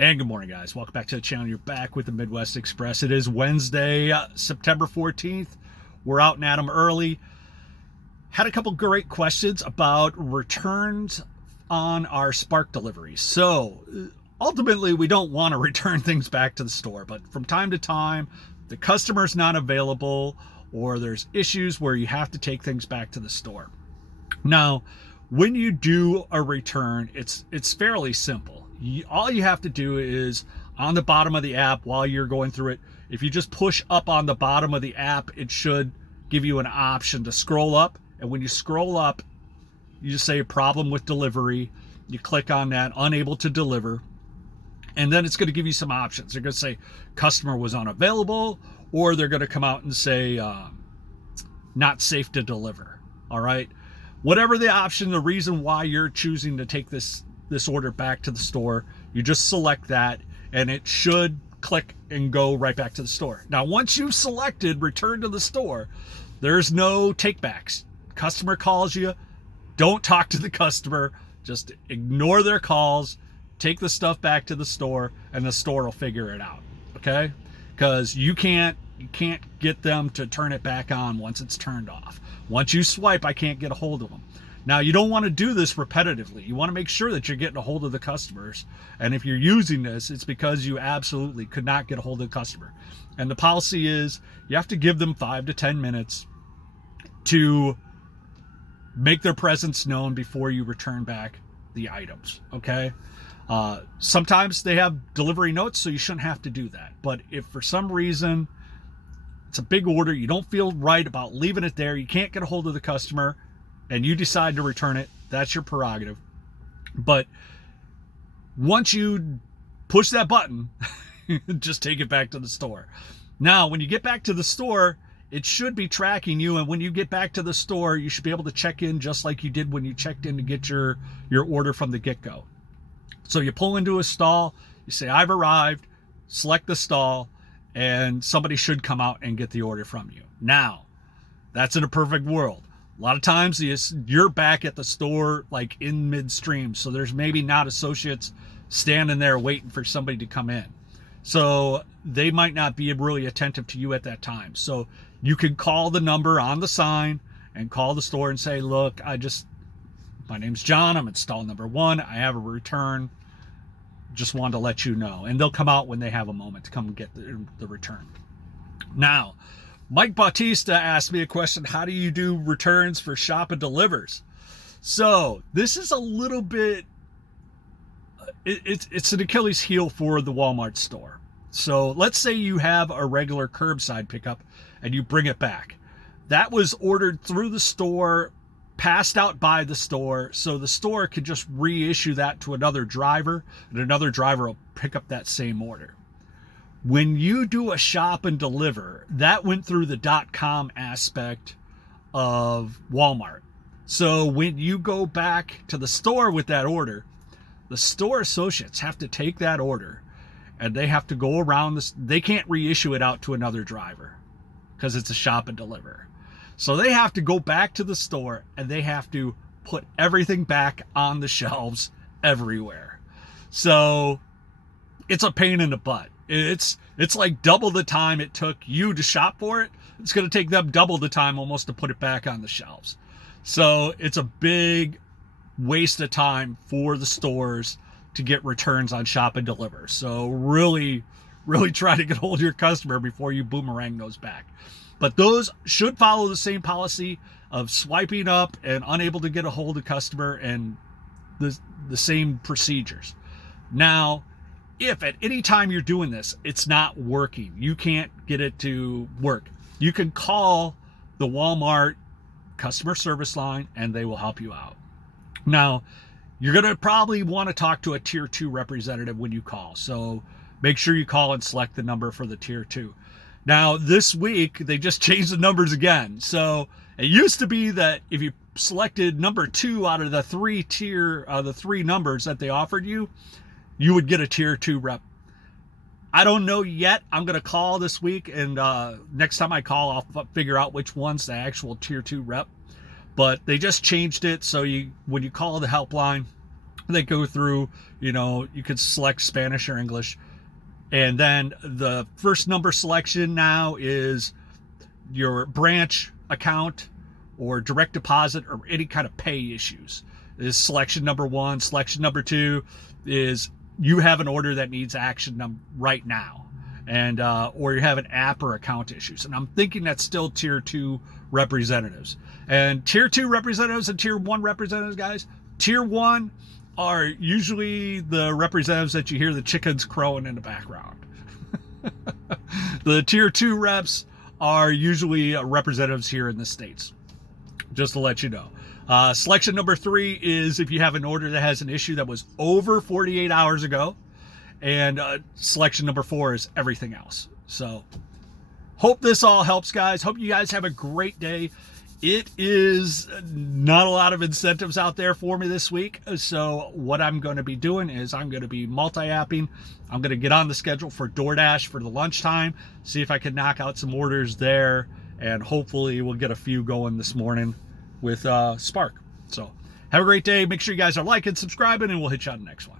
And good morning, guys. Welcome back to the channel. You're back with the Midwest Express. It is Wednesday, September 14th. We're out and at 'em early. Had a couple great questions about returns on our Spark deliveries. So ultimately, we don't want to return things back to the store, but from time to time, the customer's not available or there's issues where you have to take things back to the store. Now, when you do a return, it's fairly simple. All you have to do is on the bottom of the app while you're going through it, if you just push up on the bottom of the app, it should give you an option to scroll up. And when you scroll up, you just say a problem with delivery. You click on that, unable to deliver. And then it's going to give you some options. They're going to say customer was unavailable, or they're going to come out and say not safe to deliver. All right. Whatever the option, the reason why you're choosing to take this order back to the store, you just select that and it should click and go right back to the store. Now, once you've selected return to the store, there's no takebacks. Customer calls you, don't talk to the customer, just ignore their calls, take the stuff back to the store and the store will figure it out. Okay? Because you can't get them to turn it back on once it's turned off. Once you swipe, I can't get a hold of them. Now, you don't want to do this repetitively. You want to make sure that you're getting a hold of the customers. And if you're using this, it's because you absolutely could not get a hold of the customer. And the policy is you have to give them 5 to 10 minutes to make their presence known before you return back the items. Okay? Sometimes they have delivery notes, so you shouldn't have to do that. But if for some reason it's a big order, you don't feel right about leaving it there, you can't get a hold of the customer, and you decide to return it, that's your prerogative. But once you push that button, just take it back to the store. Now, when you get back to the store, it should be tracking you, and when you get back to the store, you should be able to check in just like you did when you checked in to get your order from the get-go. So you pull into a stall, you say, I've arrived, select the stall, and somebody should come out and get the order from you. Now, that's in a perfect world. A lot of times you're back at the store like in midstream, so there's maybe not associates standing there waiting for somebody to come in. So they might not be really attentive to you at that time. So you can call the number on the sign and call the store and say, look, my name's John, I'm in stall number 1, I have a return, just wanted to let you know. And they'll come out when they have a moment to come and get the return. Now, Mike Bautista asked me a question, how do you do returns for shop and delivers? So this is a little bit, it's an Achilles heel for the Walmart store. So let's say you have a regular curbside pickup and you bring it back. That was ordered through the store, passed out by the store, so the store could just reissue that to another driver, and another driver will pick up that same order. When you do a shop and deliver, that went through the .com aspect of Walmart. So when you go back to the store with that order, the store associates have to take that order and they have to go around this. They can't reissue it out to another driver because it's a shop and deliver. So they have to go back to the store and they have to put everything back on the shelves everywhere. So it's a pain in the butt. It's like double the time it took you to shop for it. It's going to take them double the time almost to put it back on the shelves. So it's a big waste of time for the stores to get returns on shop and deliver. So really, really try to get hold of your customer before you boomerang those back. But those should follow the same policy of swiping up and unable to get a hold of customer and the same procedures. Now, if at any time you're doing this, it's not working, you can't get it to work, you can call the Walmart customer service line and they will help you out. Now, you're going to probably want to talk to a tier 2 representative when you call. So make sure you call and select the number for the tier 2. Now, this week, they just changed the numbers again. So it used to be that if you selected number 2 out of the 3 numbers that they offered you, you would get a tier 2 rep. I don't know yet. I'm going to call this week, and next time I call, I'll figure out which one's the actual tier 2 rep. But they just changed it, so when you call the helpline, They go through, you could select Spanish or English. And then the first number selection now is your branch account or direct deposit or any kind of pay issues. This is selection number one. Selection number two is you have an order that needs action right now, and or you have an app or account issues. And I'm thinking that's still tier 2 representatives. And tier 2 representatives and tier 1 representatives, guys, tier 1 are usually the representatives that you hear the chickens crowing in the background. The tier 2 reps are usually representatives here in the States, just to let you know. Selection number 3 is if you have an order that has an issue that was over 48 hours ago. And selection number 4 is everything else. So hope this all helps, guys. Hope you guys have a great day. It is not a lot of incentives out there for me this week. So what I'm going to be doing is I'm going to be multi-apping. I'm going to get on the schedule for DoorDash for the lunchtime, see if I can knock out some orders there, and hopefully we'll get a few going this morning with Spark. So have a great day. Make sure you guys are liking, subscribing, and we'll hit you on the next one.